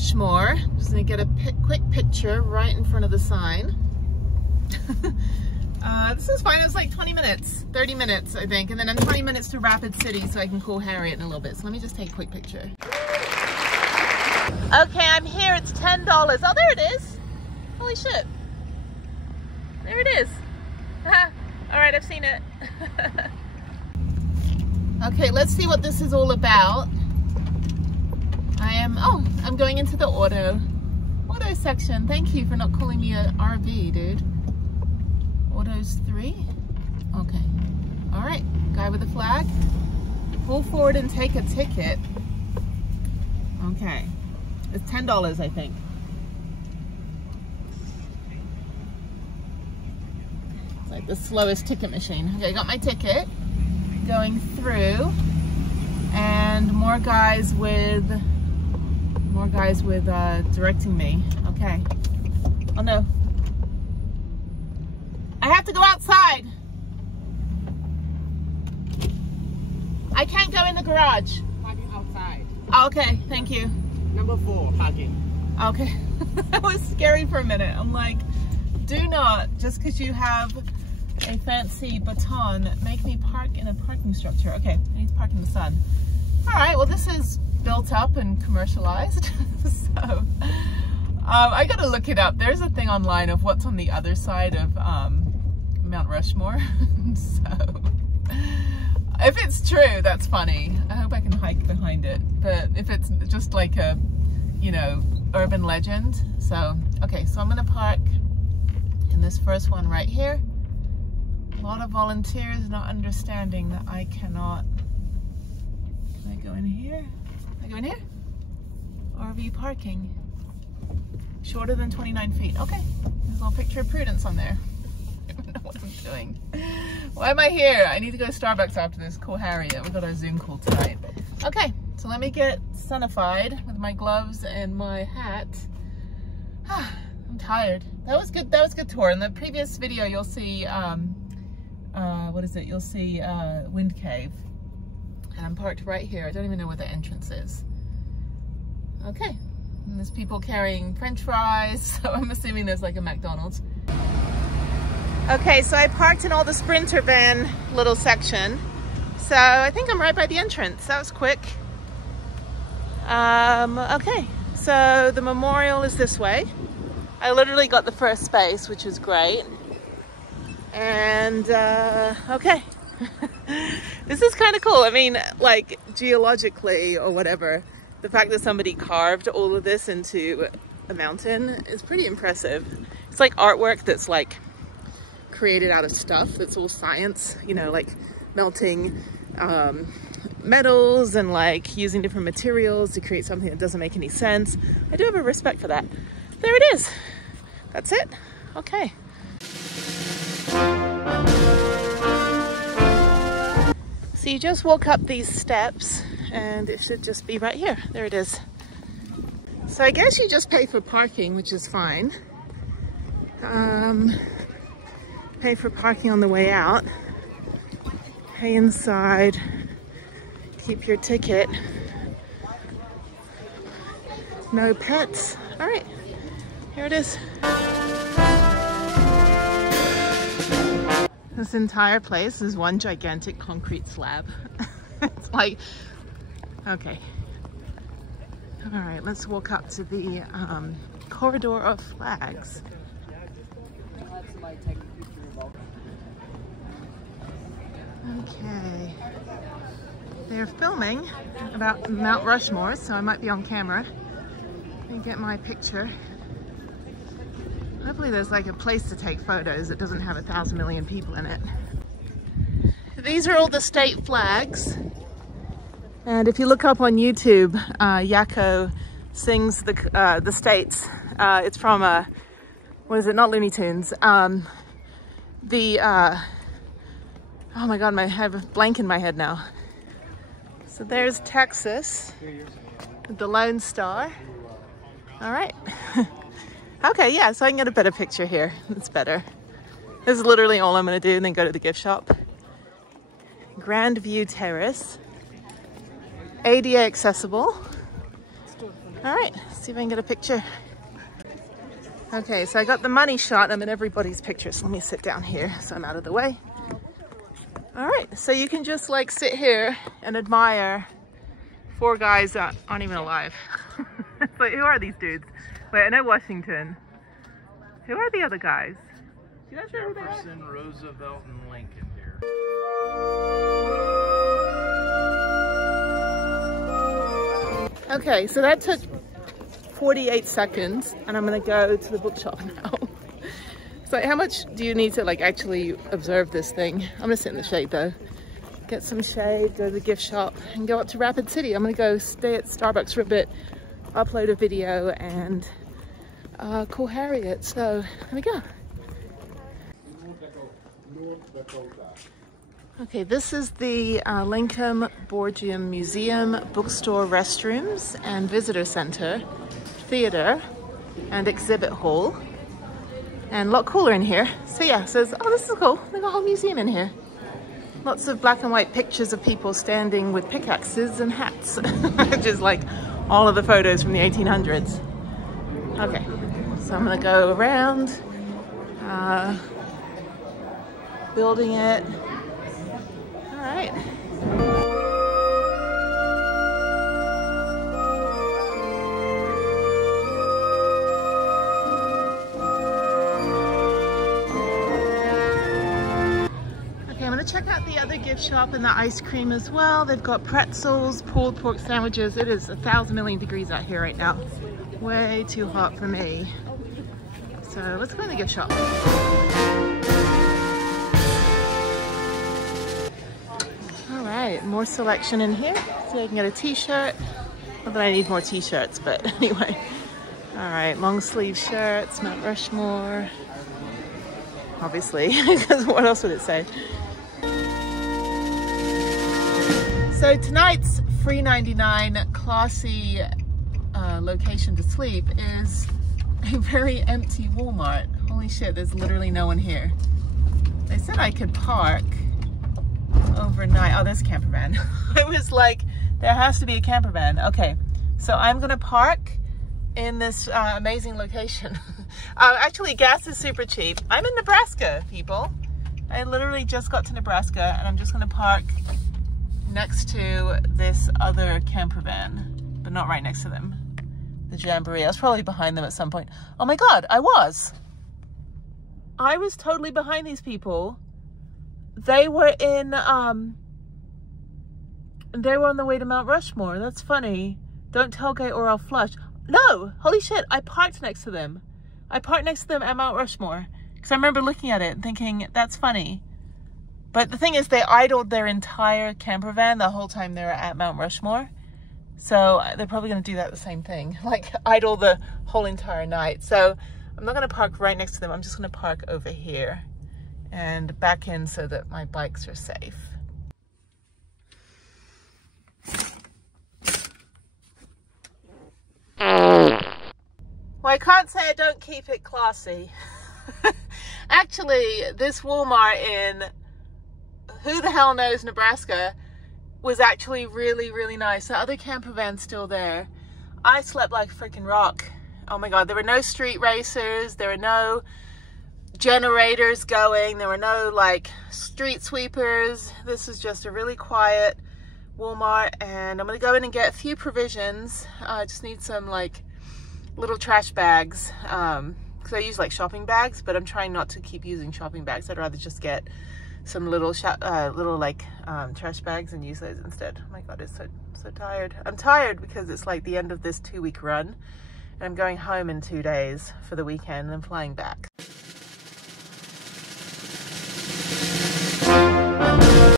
Rushmore. Just gonna get a quick picture right in front of the sign. This is fine. It's like 20 minutes, 30 minutes, I think. And then I'm 20 minutes to Rapid City so I can call Harriet in a little bit. So let me just take a quick picture. Okay, I'm here. It's $10. Oh, there it is. Holy shit. There it is. All right, I've seen it. Okay, let's see what this is all about. I'm going into the auto section. Thank you for not calling me a RV, dude. Autos 3. Okay. All right, guy with the flag. Pull forward and take a ticket. Okay. It's $10, I think. It's like the slowest ticket machine. Okay, I got my ticket. Going through, and more guys with directing me. Okay. Oh no. I have to go outside. I can't go in the garage. Parking outside. Oh, okay, thank you. Number 4, parking. Okay. That was scary for a minute. I'm like, do not, just because you have a fancy baton, make me park in a parking structure. Okay, I need to park in the sun. All right, well, this is built up and commercialized. So I gotta look it up. There's a thing online of what's on the other side of Mount Rushmore. So if it's true, that's funny. I hope I can hike behind it. But if it's just like a, you know, urban legend. So, okay, so I'm gonna park in this first one right here. A lot of volunteers not understanding that I cannot. Can I go in here? Can I go in here? RV parking. Shorter than 29 feet. Okay. There's a little picture of Prudence on there. I don't know what I'm doing. Why am I here? I need to go to Starbucks after this. Call Harriet. We got our Zoom call tonight. Okay. So let me get sunified with my gloves and my hat. I'm tired. That was good. That was a good tour. In the previous video, you'll see what is it? You'll see Wind Cave, and I'm parked right here. I don't even know where the entrance is. Okay, and there's people carrying French fries, so I'm assuming there's like a McDonald's. Okay, so I parked in all the Sprinter van little section, so I think I'm right by the entrance. That was quick. Okay, so the memorial is this way. I literally got the first space, which was great. And okay. This is kind of cool. I mean, like geologically or whatever, the fact that somebody carved all of this into a mountain is pretty impressive. It's like artwork that's like created out of stuff that's all science, you know, like melting metals and like using different materials to create something that doesn't make any sense. I do have a respect for that. There it is. That's it. Okay. So you just walk up these steps and it should just be right here. There it is. So I guess you just pay for parking, which is fine. Pay for parking on the way out. Pay inside. Keep your ticket. No pets. All right, here it is. This entire place is one gigantic concrete slab. It's like, okay. All right, let's walk up to the corridor of flags. Okay. They're filming about Mount Rushmore, so I might be on camera. Let me get my picture. Hopefully there's like a place to take photos that doesn't have 1,000 million people in it. These are all the state flags. And if you look up on YouTube, Yakko sings the states. It's from, what is it, not Looney Tunes. Oh my God, I have a blank in my head now. So there's Texas, the Lone Star. All right. Okay, yeah, so I can get a better picture here. It's better. This is literally all I'm gonna do and then go to the gift shop. Grand View Terrace. ADA accessible. All right, see if I can get a picture. Okay, so I got the money shot. I'm in everybody's picture, so let me sit down here so I'm out of the way. All right, so you can just like sit here and admire 4 guys that aren't even alive. It's like, who are these dudes? Wait, I know Washington. Who are the other guys? You not sure who they are? Jefferson, Roosevelt, and Lincoln here. Okay, so that took 48 seconds, and I'm gonna go to the bookshop now. So how much do you need to like actually observe this thing? I'm gonna sit in the shade though. Get some shade, go to the gift shop, and go up to Rapid City. I'm gonna go stay at Starbucks for a bit, upload a video, and call Harriet. So here we go. Okay, this is the Lincoln Borgium Museum, bookstore, restrooms, and visitor center, theater, and exhibit hall. And a lot cooler in here. So yeah, it says, oh, this is cool. They got a whole museum in here. Lots of black and white pictures of people standing with pickaxes and hats, which is like all of the photos from the 1800s. Okay, so I'm gonna go around, building it. All right. Check out the other gift shop and the ice cream as well. They've got pretzels, pulled pork sandwiches. It is 1,000 million degrees out here right now. Way too hot for me. So let's go in the gift shop. All right, more selection in here. So I can get a t-shirt. Not that I need more t-shirts, but anyway. All right, long sleeve shirts, Mount Rushmore. Obviously, because what else would it say? So tonight's free 99 classy location to sleep is a very empty Walmart. Holy shit, there's literally no one here. They said I could park overnight. Oh, there's a camper van. I was like, there has to be a camper van. Okay, so I'm gonna park in this amazing location. Actually, gas is super cheap. I'm in Nebraska, people. I literally just got to Nebraska and I'm just gonna park next to this other camper van, but not right next to them. The Jamboree. I was probably behind them at some point. Oh my God, I was totally behind these people. They were in, they were on the way to Mount Rushmore. That's funny. Don't tailgate or I'll flush. No, holy shit, I parked next to them. I parked next to them at Mount Rushmore because I remember looking at it and thinking, that's funny. But the thing is, they idled their entire camper van the whole time they were at Mount Rushmore. So they're probably going to do that the same thing, like idle the whole entire night. So I'm not going to park right next to them. I'm just going to park over here and back in so that my bikes are safe. Well, I can't say I don't keep it classy. Actually, this Walmart in who the hell knows Nebraska was actually really, really nice. The other camper van's still there. I slept like a freaking rock. Oh my God, there were no street racers. There were no generators going. There were no like street sweepers. This is just a really quiet Walmart, and I'm gonna go in and get a few provisions. I just need some like little trash bags, because I use like shopping bags, but I'm trying not to keep using shopping bags. I'd rather just get some little trash bags and use those instead. Oh my God, it's so tired. I'm tired because it's like the end of this 2-week run, and I'm going home in 2 days for the weekend and then flying back.